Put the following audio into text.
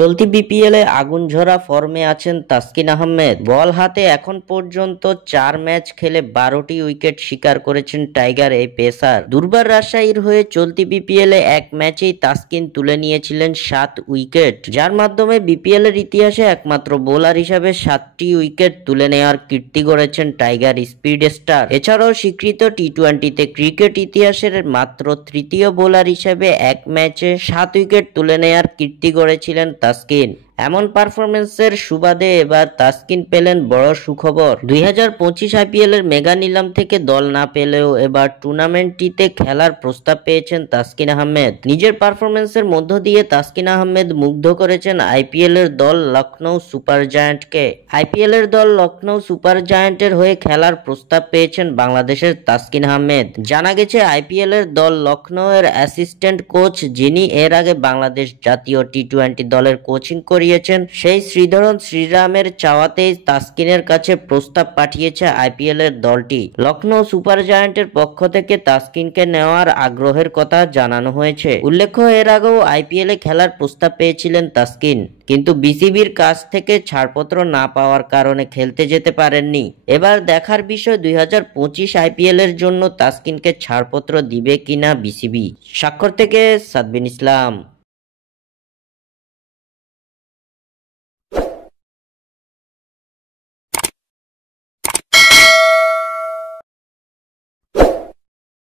চলতি বিপিএলে আগুনঝরা ফর্মে আছেন তাসকিন আহমেদ। বল হাতে এখন পর্যন্ত 4 ম্যাচ খেলে 12টি উইকেট শিকার করেছেন টাইগার এই পেসার। দুর্বার রাজশাহীর হয়ে চলতি বিপিএলে এক ম্যাচেই তাসকিন তুলে নিয়েছিলেন 7 উইকেট, যার মাধ্যমে বিপিএলের ইতিহাসে একমাত্র বোলার হিসাবে 7টি উইকেট তুলে নেওয়ার কীর্তি গড়েছেন টাইগার স্পিড স্টার। এছাড়াও স্বীকৃত টি-20তে ক্রিকেট ইতিহাসের মাত্র তৃতীয় বোলার হিসেবে এক ম্যাচে 7 উইকেট তুলে নেওয়ার কীর্তি গড়েছিলেন তাসকিন। এমন পারফরমেন্সের সুবাদে এবার তাসকিন পেলেন বড় সুখবর। 2025 আইপিএল এর মেগা নিলাম থেকে দল না পেলেও এবার টুর্নামেন্টটিতে খেলার প্রস্তাব পেয়েছেন তাসকিন আহমেদ। নিজের পারফরমেন্সের মধ্য দিয়ে তাসকিন আহমেদ মুগ্ধ করেছেন আইপিএল এর দল লখনৌ সুপার জায়ান্টকে। আইপিএল এর দল লখনৌ সুপার জায়ান্টের হয়ে খেলার প্রস্তাব পেয়েছেন বাংলাদেশের তাসকিন আহমেদ। জানা গেছে আইপিএল এর দল লখনৌ এর অ্যাসিস্ট্যান্ট কোচ, যিনি এর আগে বাংলাদেশ জাতীয় টি-20 দলের কোচিং করিয়েছেন, সেই শ্রীধরন শ্রীরামের চাওয়াতেই তাসকিনের কাছে প্রস্তাব পাঠিয়েছে আইপিএল এর দলটি। লখনৌ সুপার জায়ান্টের পক্ষ থেকে তাসকিনকে নেওয়ার আগ্রহের কথা জানানো হয়েছে। উল্লেখ্য, এর আগেও আইপিএলে খেলার প্রস্তাব পেয়েছিলেন তাসকিন, কিন্তু বিসিবির কাছ থেকে ছাড়পত্র না পাওয়ার কারণে খেলতে যেতে পারেননি। এবার দেখার বিষয় 2025 আইপিএল এর জন্য তাসকিনকে ছাড়পত্র দিবে কিনা বিসিবি। স্বাক্ষর থেকে সাদবিন ইসলাম।